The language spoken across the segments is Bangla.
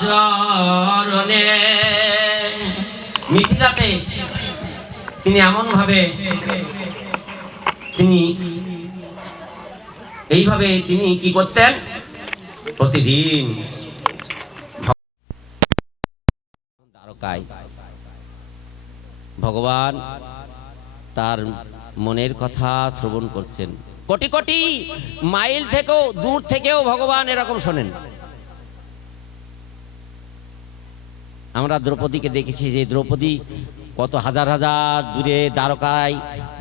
চরণে। মিথিলাতে তিনি এমন ভাবে তিনি এইভাবে তিনি কি করতেন, প্রতিদিন দ্বারকায় ভগবান তার মনের কথা শ্রবণ করছেন। কোটি কোটি মাইল থেকেও দূর থেকেও ভগবান এরকম শোনেন। আমরা দ্রৌপদীকে দেখেছি যে দ্রৌপদী কত হাজার হাজার দূরে দ্বারকায়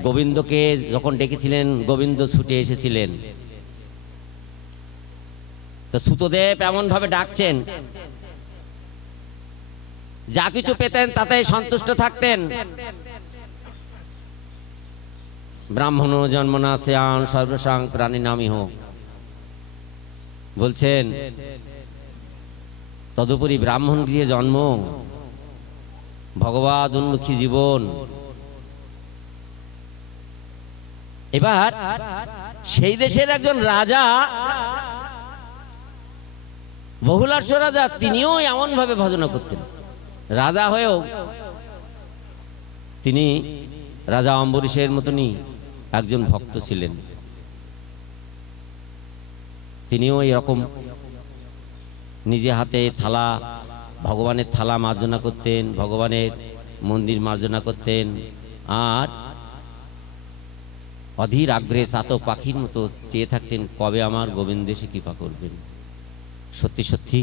গোবিন্দকে যখন ডেকেছিলেন, গোবিন্দ ছুটে এসেছিলেন। তো সুতদেব এমন ভাবে ডাকছেন, যা কিছু পেতেন তাতে সন্তুষ্ট থাকতেন। ব্রাহ্মণ জন্মনা শ্রেয়ান সর্বসাং প্রাণী নামই হোক বলছেন, তদুপরি ব্রাহ্মণ গৃহে জন্ম, ভগবৎ উন্মুখী জীবন। এবার সেই দেশের একজন রাজা, বহুলার্ষ রাজা, তিনিও এমন ভাবে ভজনা করতেন। রাজা হয়েও তিনি রাজা অম্বরীশের মতনই একজন ভক্ত ছিলেন। তিনিও এরকম নিজে হাতে থালা, ভগবানের থালা মার্জনা করতেন, ভগবানের মন্দির মার্জনা করতেন, আর অধীর আগ্রহে চাতক পাখির মতো চেয়ে থাকতেন কবে আমার গোবিন্দ এসে কৃপা করবেন। সত্যি সত্যি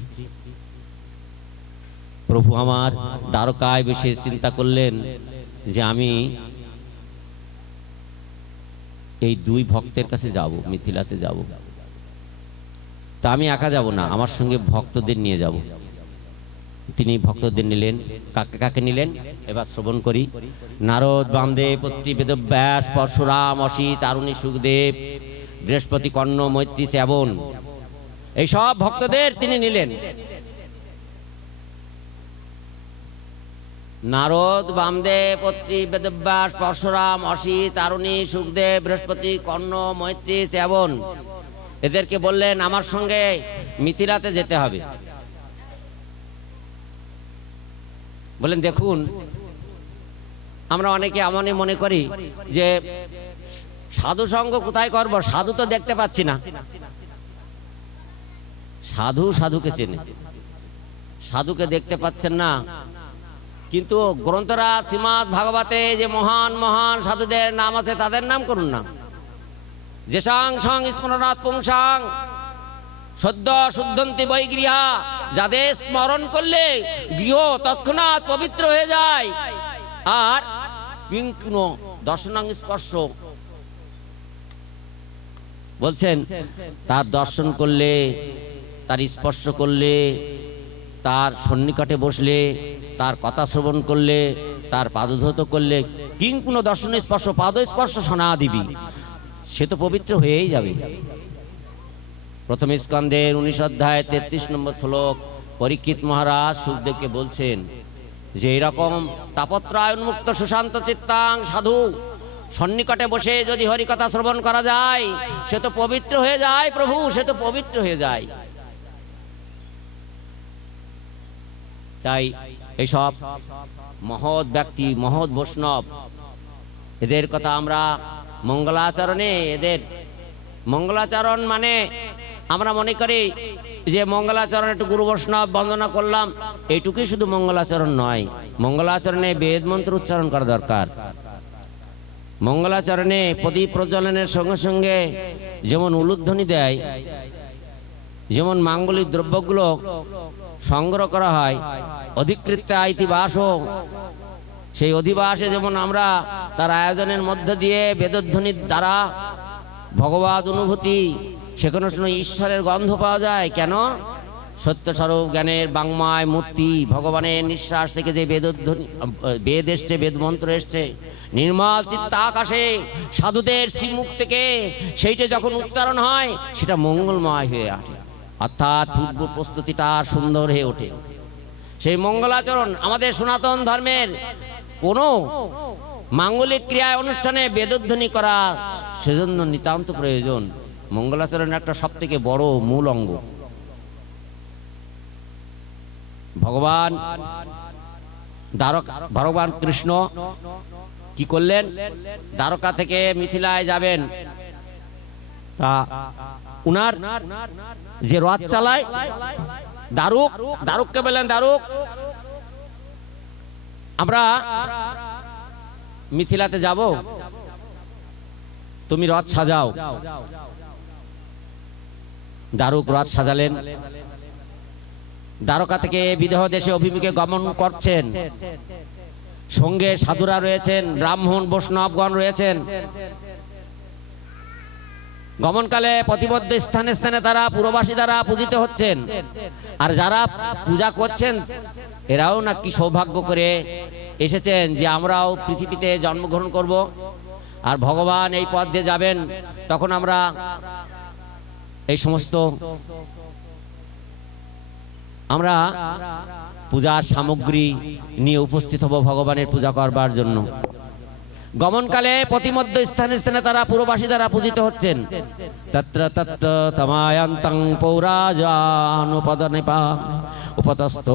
প্রভু আমার দ্বারকায় বসে চিন্তা করলেন যে আমি এই দুই ভক্তের কাছে যাব, মিথিলাতে যাব। তা আমি একা যাব না, আমার সঙ্গে ভক্তদের নিয়ে যাব। তিনি ভক্তদের নিলেন। কাকে কাকে নিলেন এবার শ্রবণ করি। নারদ, বামদেব, পত্রী, বেদব্যাস, পরশুরাম, অসিত, তারুণী, সুখদেব, বৃহস্পতি, কর্ণ, মৈত্রী, চ্যবন, এইসব ভক্তদের তিনি নিলেন। নারদ, বামদেব, পত্রী, বেদব্যাস, পরশুরাম, অসিত, তারুণী, সুখদেব, বৃহস্পতি, কর্ণ, মৈত্রী, চ্যবন, এদেরকে বললেন আমার সঙ্গে মিথিলাতে যেতে হবে। বলেন, দেখুন আমরা অনেকে এমনই মনে করি যে সাধু সঙ্গ কোথায় করব, সাধু তো দেখতে পাচ্ছি না। সাধু সাধুকে চেনে, সাধুকে দেখতে পাচ্ছেন না। কিন্তু গ্রন্থরাজ শ্রীমদ্ ভাগবতে যে মহান মহান সাধুদের নাম আছে তাদের নাম করুন না। যেসাং সং স্মরণাৎ পুংসাং সদ্য শুদ্ধন্তি বৈগৃহা, যাদের স্মরণ করলে গৃহ তৎক্ষণাৎ পবিত্র হয়ে যায়। আর কিংকুন দর্শনাং স্পর্শ, বলছেন তার দর্শন করলে, তার স্পর্শ করলে, তার সন্নিকটে বসলে, তার কথা শ্রবণ করলে, তার পাদধৌত করলে, কিংকুন দর্শন স্পর্শ পাদ স্পর্শ সনাদিবি, সে তো পবিত্র হয়েই যাবে। প্রথম স্কন্ধের 19 অধ্যায় 33 নম্বর শ্লোক পরীক্ষিত মহারাজ সুখদেবকে বলছেন যে এরকম তাপত্রয় উন্মুক্ত সুশান্ত চিত্তাং সাধু সন্নিকটে বসে যদি হরিকথা শ্রবণ করা যায় সে তো পবিত্র হয়ে যায়। প্রভু, সে তো পবিত্র হয়ে যায়। তাই এইসব মহৎ ব্যক্তি, মহৎ বৈষ্ণব, এদের কথা আমরা মঙ্গলাচরণে, এদের মঙ্গলাচরণ মানে আমরা মনে করি যে মঙ্গলাচরণ একটু গুরু বৈষ্ণব বন্দনা করলাম, এইটুকুই শুধু মঙ্গলাচরণ নয়। মঙ্গলাচরণে বেদ মন্ত্র উচ্চারণ করা দরকার। মঙ্গলাচরণে প্রদীপ প্রজ্বলনের সঙ্গে সঙ্গে যেমন উলুধ্বনি দেয়, যেমন মাঙ্গলিক দ্রব্যগুলো সংগ্রহ করা হয়, অধিকৃত্য আইতিবাস, সেই অধিবাসে যেমন আমরা তার আয়োজনের মধ্য দিয়ে বেদধ্বনির দ্বারা ভগবৎ অনুভূতি, সেখানে ঈশ্বরের গন্ধ পাওয়া যায়। কেন? সত্যস্বরূপ জ্ঞানের বাংমায় মূর্তি, ভগবানের নিঃশ্বাস থেকে যে বেদধ্বনি, বেদ এসছে, বেদ মন্ত্র এসছে, নির্মল চিত্ত আকাশে সাধুদের শ্রীমুখ থেকে সেইটা যখন উচ্চারণ হয় সেটা মঙ্গলময় হয়ে ওঠে, অর্থাৎ পূর্ব প্রস্তুতিটা সুন্দর হয়ে ওঠে। সেই মঙ্গলাচরণ আমাদের সনাতন ধর্মের কোনো মাঙ্গলিক ক্রিয়ায় অনুষ্ঠানে বেদধ্বনি করা সেজন্য নিতান্ত প্রয়োজন। মঙ্গলাচরণ একটা সব থেকে বড় মূল অঙ্গ। ভগবান কৃষ্ণ কি করলেন, দ্বারকা থেকে মিথিলায় যাবেন, তা উনার যে রথ চালায় দারুককে বললেন, দারুক আমরা মিথিলাতে যাব, তুমি রথ সাজাও। দারুক রথ সাজালেন, দ্বারকা থেকে বিদেহ দেশে অভিমুখে গমন করছেন। সঙ্গে সাধুরা রয়েছেন, ব্রাহ্মণ বৈষ্ণবগণ রয়েছেন। গমনকালে প্রতিবদ্ধ স্থানে স্থানে তারা পুরবাসী দ্বারা পূজিত হচ্ছেন। আর যারা পূজা করছেন এরাও নাকি সৌভাগ্য করে এসেছেন যে আমরাও পৃথিবীতে জন্মগ্রহণ করব, আর ভগবান এই পথ দিয়ে যাবেন, তখন আমরা এই সমস্ত আমরা পূজার সামগ্রী নিয়ে উপস্থিত হব ভগবানের পূজা করবার জন্য। গমনকালে প্রতিমধ্য স্থানে স্থানে তারা পুরবাসী দ্বারা পূজিত হচ্ছেন। তত্র তত্র তমায়ন্তং পৌরাজানুপদনিপা উপতস্থ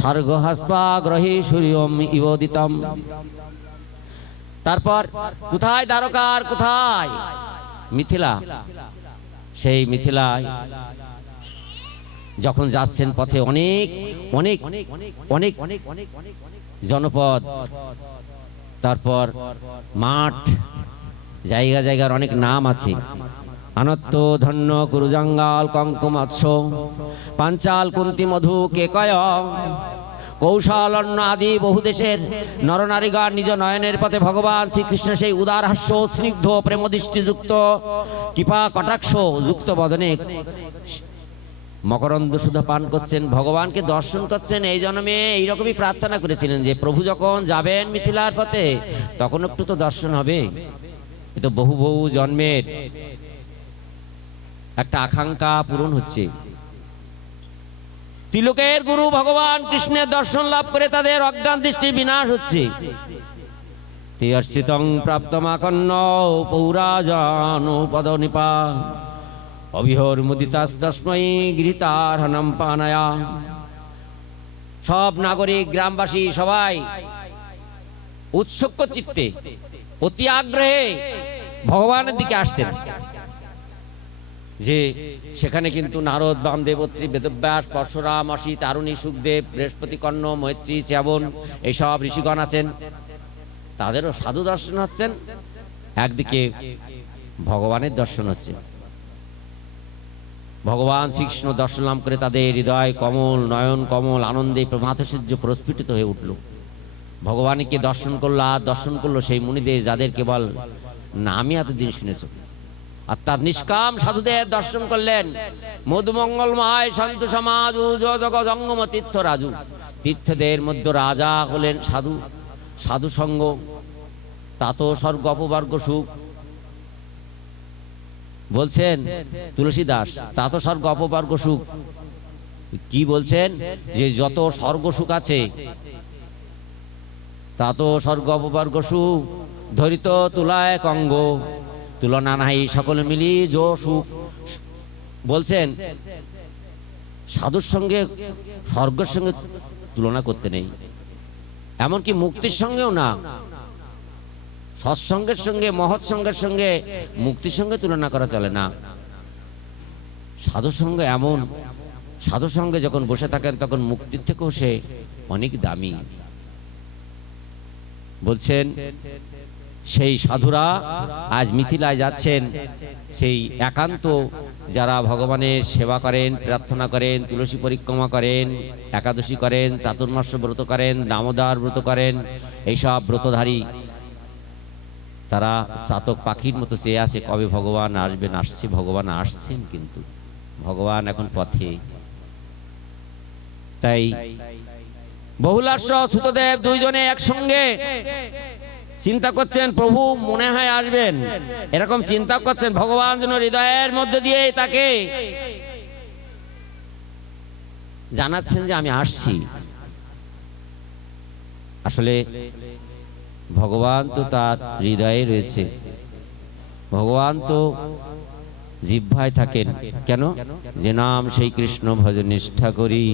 সার্গহস্তাগ্রহী সূর্যম ইবোদিতম। তারপর কোথায় দ্বারকা আর কোথায় মিথিলা, সেই মিথিলায় যখন যাচ্ছেন পথে অনেক অনেক অনেক জনপদ, তারপর মাঠ, জায়গা জায়গার অনেক নাম আছে। আনত্ত ধন্য কুরুজঙ্গাল কঙ্কুমৎস পাঞ্চাল কুন্তি মধু কেকয় কৌশালন্য আদি বহু দেশের নরনারীগণ নিজ নয়নের পথে ভগবান শ্রীকৃষ্ণ সেই উদার হাস্য স্নিগ্ধ প্রেমদৃষ্টিযুক্ত কৃপা কটাক্ষ যুক্ত বদনে মকরন্দ সুধা পান করছেন, ভগবানকে দর্শন করছেন। এই জন্মে এইরকমই প্রার্থনা করেছিলেন যে প্রভু যখন যাবেন মিথিলার পথে তখন একটু তো দর্শন হবে। এ তো বহু বহু জন্মের একটা আকাঙ্ক্ষা পূরণ হচ্ছে। তিলকের গুরু ভগবান কৃষ্ণের দর্শন লাভ করে তাদের অজ্ঞান দৃষ্টির বিনাশ হচ্ছে। তিয়র্ষিতং প্রাপ্তমাকন্ন পৌরাজানুপদনিপা অবিহর মুদিতাস্তস্মৈ গৃহীতারহণম পানায়া। সব নাগরিক গ্রামবাসী সবাই উৎসুক চিত্তে অতি আগ্রহে ভগবানের দিকে আসছেন, যে সেখানে কিন্তু নারদ, বামদেব, অত্রি, বেদব্যাস, পরশুরাম, অসিত, তারুণী, সুখদেব, বৃহস্পতি, কর্ণ, মৈত্রী, চ্যবন এইসব ঋষিগণ আছেন। তাদেরও সাধু দর্শন হচ্ছেন, একদিকে ভগবানের দর্শন হচ্ছে। ভগবান শ্রীকৃষ্ণ দর্শন লাভ করে তাদের হৃদয় কমল, নয়ন কমল আনন্দে প্রমাথসূর্য প্রস্ফুটিত হয়ে উঠল। ভগবানকে দর্শন করলো, আর দর্শন করলো সেই মুনিদের যাদের কেবল নামই এতদিন শুনেছ। আর তার নিষ্কাম সাধুদের দর্শন করলেন। মধুমঙ্গলময় সন্ত সমাজ জগ জঙ্গম তীর্থ রাজু, তীর্থদের মধ্যে রাজা হলেন সাধু। সাধু সঙ্গ তাত স্বর্গ অপবর্গ সুখ বলছেন তুলসী দাস, তাত স্বর্গ অপবর্গ সুখ। কি বলছেন যে যত স্বর্গ সুখ আছে তাত স্বর্গ অপবর্গ সুখ ধরিত তুলায় কঙ্গ তুলনা নাই সকল মিলি যো সুখ। বলছেন সাধুর সঙ্গে স্বর্গের সঙ্গে তুলনা করতে নেই, এমনকি মুক্তির সঙ্গেও না। সৎসঙ্গের সঙ্গে, মহৎ সঙ্গের সঙ্গে মুক্তির সঙ্গে তুলনা করা চলে না। সাধু সঙ্গ এমন, সাধু সঙ্গে যখন বসে থাকেন তখন মুক্তির থেকেও সে অনেক দামি। বলছেন সেই সাধুরা আজ মিথিলায় যাচ্ছেন। সেই একান্ত যারা ভগবানের সেবা করেন, প্রার্থনা করেন, তুলসী পরিক্রমা করেন, একাদশী করেন, চাতুর্মাস ব্রত করেন, দামোদর ব্রত করেন, এইসব ব্রতধারী তারা চাতক পাখির মতো চেয়ে আছে কবে ভগবান আসবেন। আসছে, ভগবান আসছেন, কিন্তু ভগবান এখন পথে। তাই বহুলাস্য সুতদেব দুইজনে একসঙ্গে চিন্তা করছেন প্রভু মনে হয় আসবেন, এরকম চিন্তা করছেন। ভগবান যেন হৃদয়ের মধ্যে দিয়ে তাকে জানাচ্ছেন যে আমি আসছি। আসলে ভগবান তো তার হৃদয়ে রয়েছে, ভগবান তো জিহ্বায় থাকেন। কেন? যে নাম সেই কৃষ্ণ ভজ নিষ্ঠা করি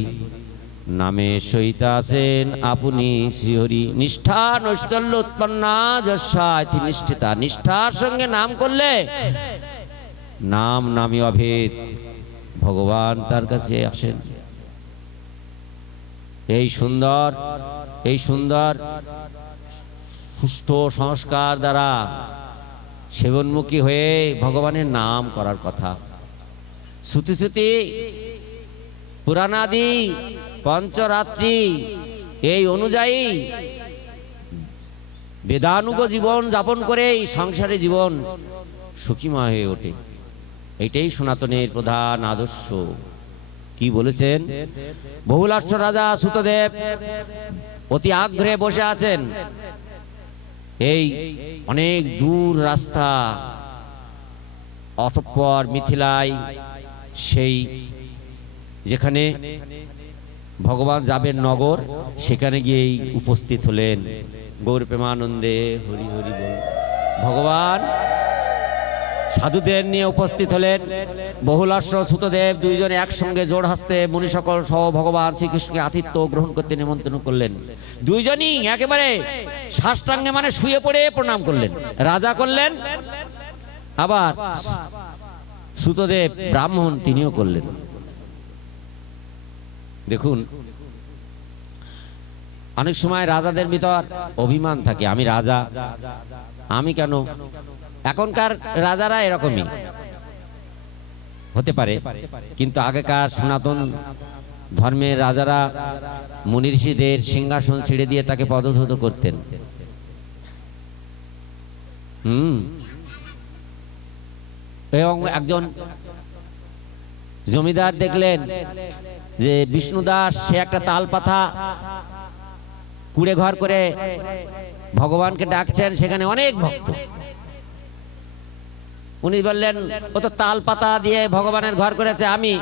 নামে সহিত আছেন আপনি শ্রীহরি। নিষ্ঠা নৈশ্চল্য উৎপন্না যস্যাতি নিষ্ঠিতা। নিষ্ঠার সঙ্গে নাম করলে নাম নামী অভেদ, ভগবান তার কাছে আসেন। এই সুন্দর সুষ্ঠ সংস্কার দ্বারা সেবনমুখী হয়ে ভগবানের নাম করার কথা। শ্রুতি শ্রুতি পুরাণাদি পঞ্চরাত্রি এই অনুযায়ী বেদানুগ জীবন যাপন করে এই সংসারে জীবন সুখীময় হয়ে ওঠে। এইটাই সনাতনের প্রধান আদর্শ। কি বলেছেন? বহুলাশ্ব রাজা সুতদেব অতি আগ্রহে বসে আছেন। এই অনেক দূর রাস্তা, অতঃপর মিথিলায় সেই যেখানে ভগবান যাবেন নগর, সেখানে গিয়েই উপস্থিত হলেন। গৌর প্রেমানন্দে হরি হরি বল। ভগবান সাধুদের নিয়ে উপস্থিত হলেন। বহুলাশ্ব সুতদেব দুইজনে একসঙ্গে জোড় হাসতে মুনি সকল সহ ভগবান শ্রীকৃষ্ণকে আতিথ্য গ্রহণ করতে নিমন্ত্রণ করলেন। দুইজনই একেবারে সাষ্টাঙ্গে মানে শুয়ে পড়ে প্রণাম করলেন। রাজা করলেন, আবার সুতদেব ব্রাহ্মণ তিনিও করলেন। দেখুন, অনেক সময় রাজাদের ভিতর অভিমান থাকে, আমি রাজা, আমি কেন। এখনকার রাজারা এরকমই হতে পারে, কিন্তু আগেকার সনাতন ধর্মের রাজারা মুনি ঋষিদের সিংহাসন ছেড়ে দিয়ে তাকে পদধূত করতেন। এবং একজন জমিদার দেখলেন যে বিষ্ণুদাস সে একটা তাল পাতা কুড়ে ঘর করে ভগবানকে ডাকছেন, সেখানে অনেক ভক্ত। উনি বললেন, ও তো তাল পাতা দিয়ে ভগবানের ঘর করেছে, আমি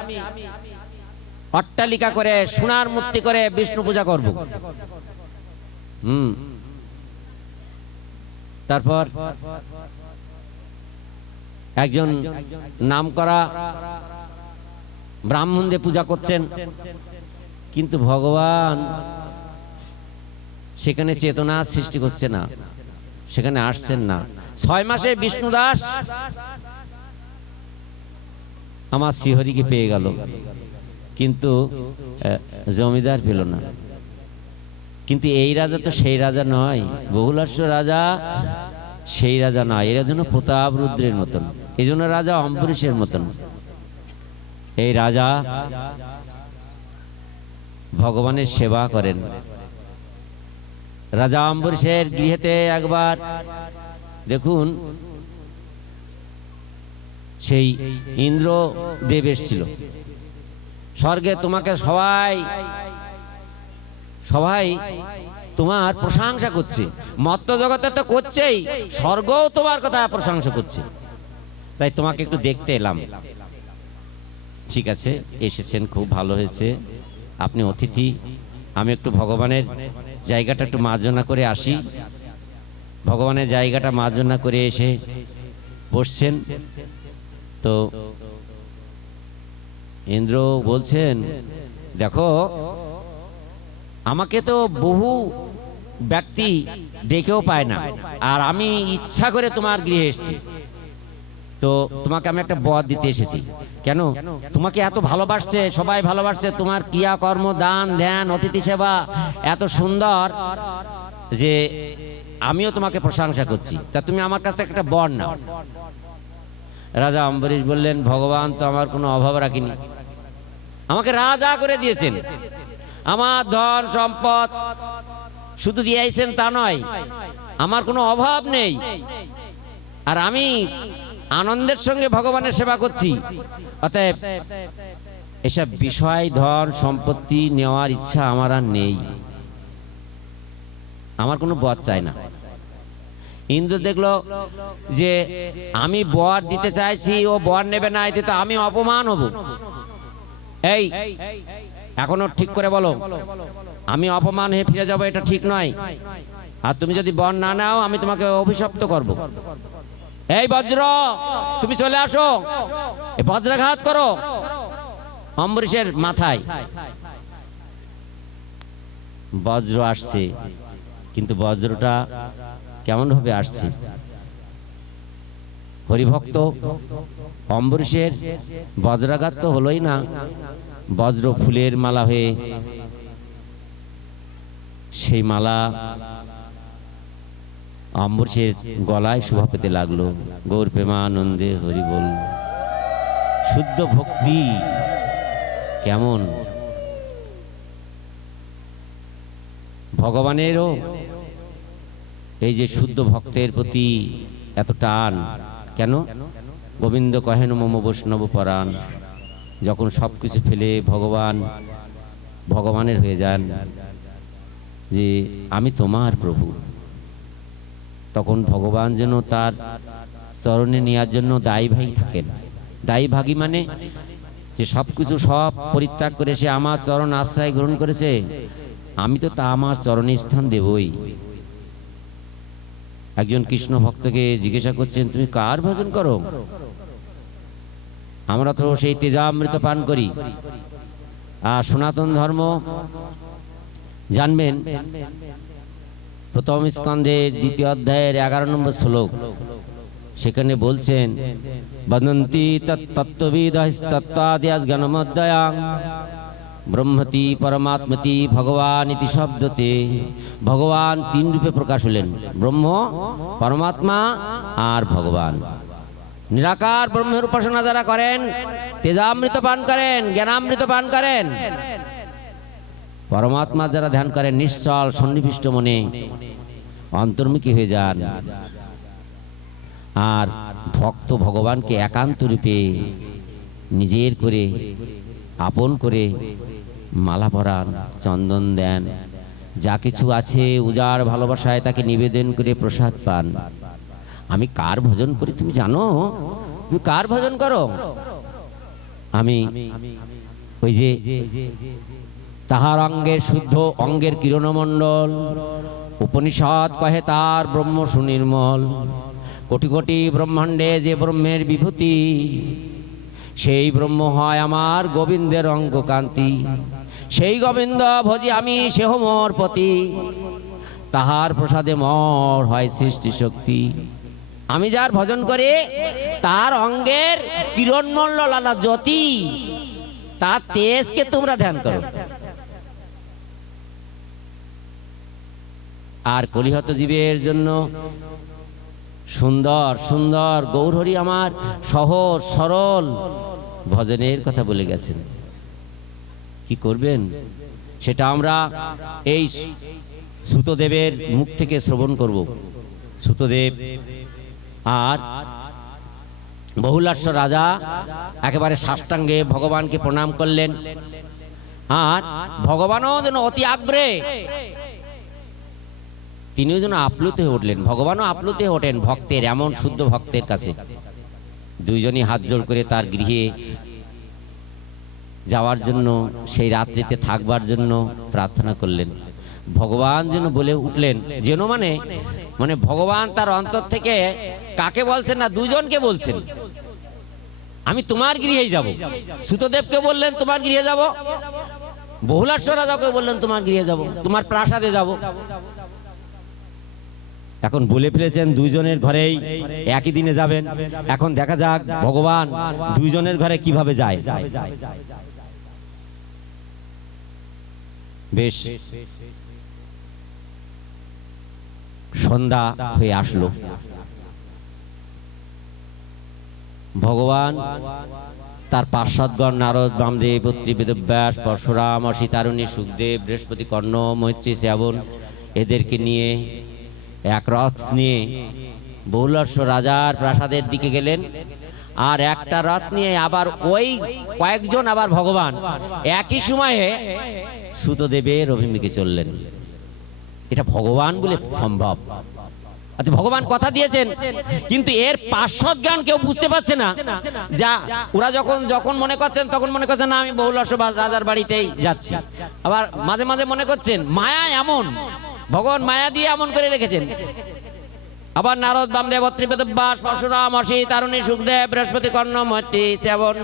অট্টালিকা করে সোনার মূর্তি করে বিষ্ণু পূজা করব। তারপর একজন নামকরা ব্রাহ্মণ দিয়ে পূজা করছেন, কিন্তু ভগবান সেখানে চেতনা সৃষ্টি করছে না, সেখানে আসছেন না। 6 মাসে বিষ্ণুদাস আমার শ্রীহরিকে পেয়ে গেল, কিন্তু জমিদার পেল না। কিন্তু এই রাজা তো সেই রাজা নয়, বহুলাশ্ব রাজা সেই রাজা নয়। এরা যেন প্রতাপ রুদ্রের মতন, এই জন্য রাজা অম্বরীশের মতন। এই রাজা ভগবানের সেবা করেন। রাজা অম্বরীশের গৃহেতে একবার দেখুন, সেই ইন্দ্র দেব এসেছিল। স্বর্গে তোমাকে সবাই তোমার প্রশংসা করছে, মর্ত্য জগতে তো করছেই, স্বর্গও তোমার কথা প্রশংসা করছে, তাই তোমাকে একটু দেখতে এলাম। ঠিক আছে, এসেছেন, খুব ভালো হয়েছে, আপনি অতিথি, আমি একটু ভগবানের জায়গাটা একটু মার্জনা করে আসি। ভগবানের জায়গাটা মার্জনা করে এসে বসছেন। তো ইন্দ্র বলছেন, দেখো আমাকে তো বহু ব্যক্তি ডেকেও পায় না, আর আমি ইচ্ছা করে তোমার গৃহে এসেছি, তো তোমাকে আমি একটা বর দিতে এসেছি। কেন? তোমাকে এত ভালোবাসছে, সবাই ভালোবাসছে, তোমার ক্রিয়া কর্ম দান ধ্যান অতিথি সেবা এত সুন্দর যে আমিও তোমাকে প্রশংসা করছি, তা তুমি আমার কাছ থেকে একটা বর নাও। রাজা অম্বরীশ বললেন, ভগবান তো আমার কোনো অভাব রাখিনি, আমাকে রাজা করে দিয়েছেন, আমার ধন সম্পদ শুধু দিয়েছেন তা নয়, আমার কোনো অভাব নেই, আর আমি আনন্দের সঙ্গে ভগবানের সেবা করছি। অতএব এসব বিষয় ধন সম্পত্তি নেওয়ার ইচ্ছা আমার আর নেই, আমার কোনো বর চাই না। ইন্দ্র দেখলো যে আমি বর দিতে চাইছি, ও বর নেবে না, এতে তো আমি অপমান হব। এই এখনো ঠিক করে বলো, আমি অপমান হয়ে ফিরে যাব, এটা ঠিক নয়, আর তুমি যদি বর না নাও আমি তোমাকে অভিশপ্ত করব। এই বজ্র, তুমি চলে আসো, বজ্রাঘাত করো অম্বরীশের মাথায়। বজ্র আসছে, কিন্তু বজ্রটা কেমনভাবে আসছে? হরিভক্ত অম্বরীশের বজ্রাঘাত তো হলোই না, বজ্র ফুলের মালা হয়ে সেই মালা অম্বরীশের গলায় শোভা পেতে লাগলো। গৌর প্রেমানন্দে হরি বল। শুদ্ধ ভক্তি কেমন! ভগবানেরও এই যে শুদ্ধ ভক্তের প্রতি এত টান কেন? গোবিন্দ কহেন মম বৈষ্ণব পরাণ। যখন সবকিছু ফেলে ভগবানের হয়ে যান, যে আমি তোমার প্রভু, তখন ভগবান যেন তার চরণে নেওয়ার জন্য দায়ী থাকেন। দায়ী মানে যে সবকিছু সব পরিত্যাগ করে সে আমার চরণ আশ্রয় গ্রহণ করেছে, আমি তো তা আমার চরণে স্থান দেবই। একজন কৃষ্ণ ভক্তকে জিজ্ঞাসা করছেন, তুমি কার ভজন করো? আমরা তো সেই তেজামৃত পান করি। আর সনাতন ধর্ম জানবেন, প্রথম স্কন্ধের 2য় অধ্যায়ের 11 নম্বর শ্লোক, সেখানে বলছেন, বদন্তি তত্ত্ববিদস্তত্ত্বাদ্যাস জ্ঞানমধ্যয়াং ব্রহ্মতি পরমাত্মতি ভগবান ইতি শব্দতে। ভগবান 3 রূপে প্রকাশ হলেন, ব্রহ্ম, পরমাত্মা আর ভগবান। নিরাকার ব্রহ্মের উপাসনা যারা করেন, তেজামৃত পান করেন, জ্ঞানামৃত পান করেন, পরমাত্মা যারা ধ্যান করেন, নিশ্চল সন্নিবিষ্ট মনে অন্তর্মুখী হয়ে যান। আর ভক্ত ভগবানকে একান্ত রূপে নিজের করে আপন করে মালা পরান, চন্দন দেন, যা কিছু আছে উজাড় ভালোবাসায় তাকে নিবেদন করে প্রসাদ পান। আমি কার ভজন করি তুমি জানো? তুমি কার ভজন করো? আমি ওই যে তাহার অঙ্গের শুদ্ধ অঙ্গের কিরণমণ্ডল, উপনিষদ কহে তার ব্রহ্ম সুনির্মল। কোটি কোটি ব্রহ্মাণ্ডে যে ব্রহ্মের বিভূতি, সেই ব্রহ্ম হয় আমার গোবিন্দের অঙ্গ কান্তি। সেই গোবিন্দ ভজি আমি সেহ মোর পতি, তাহার প্রসাদে মোর হয় সৃষ্টি শক্তি। আমি যার ভজন করে তার অঙ্গের কিরণমণ্ডল আলা জ্যোতি, তার তেজকে তোমরা ধ্যান করো। আর কলিহত জীবের জন্য সুন্দর সুন্দর গৌরহরি আমার সহজ সরল ভজনের কথা বলে গেছেন। কি করবেন সেটা আমরা এই সুতদেবের মুখ থেকে শ্রবণ করব। সুতদেব আর বহুলাস্য রাজা একেবারে সাষ্টাঙ্গে ভগবানকে প্রণাম করলেন। আর ভগবানও যেন অতি আগ্রহে, তিনিও যেন আপ্লুত হয়ে উঠলেন। ভগবানও আপ্লুত হয়ে ওঠেন ভক্তের, এমন শুদ্ধ ভক্তের কাছে। দুইজনই হাত জোড় করে তার গৃহে যাওয়ার জন্য, সেই রাত্রিতে থাকবার জন্য প্রার্থনা করলেন। ভগবান যেন বলে উঠলেন, যেন মানে মানে ভগবান তার অন্তর থেকে কাকে বলছেন না, দুজনকে বলছেন, আমি তোমার গৃহেই যাব। সুতদেবকে বললেন তোমার গৃহে যাব, বহুলাস্য রাজাকে বললেন তোমার গৃহে যাব, তোমার প্রাসাদে যাব। এখন বলে ফেলেছেন দুইজনের ঘরেই একই দিনে যাবেন। এখন দেখা যাক ভগবান দুইজনের ঘরে কিভাবে যায়। বেশ সন্ধ্যা হয়ে আসলো। ভগবান তার পার্ষদগণ নারদ, বামদেব, অত্রি, বেদব্যাস, পরশুরাম, অসি, তারুণী, সুখদেব, বৃহস্পতি, কর্ণ, মৈত্রী, শ্রাবণ এদেরকে নিয়ে এক রথ নিয়ে বহুলাস্য রাজার প্রাসাদের দিকে গেলেন। আর একটা রথ নিয়ে আবার ওই কয়েকজন আবার ভগবান একই সময়ে সুতদেবের অভিমুখে চললেন। এটা ভগবান বলে সম্ভব। আচ্ছা, ভগবান কথা দিয়েছেন, কিন্তু এর পার্শ্বদজ্ঞান কেউ বুঝতে পারছে না। যা ওরা যখন মনে করছেন, তখন মনে করছেন না আমি বহুলাস্য রাজার বাড়িতেই যাচ্ছি। আবার মাঝে মাঝে মনে করছেন মায়া এমন, ভগবান মায়া দিয়ে এমন করে রেখেছেন। আবার নারদ, বামদেব, অত্রি, বেদব্যাস, পরশুরাম, অসি, তারুণী, সুখদেব, বৃহস্পতি, কর্ণ, মৈত্রী, শ্রাবণ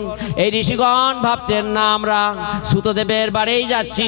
এই ঋষিগণ ভাবছেন না আমরা সুতদেবের বাড়িই যাচ্ছি।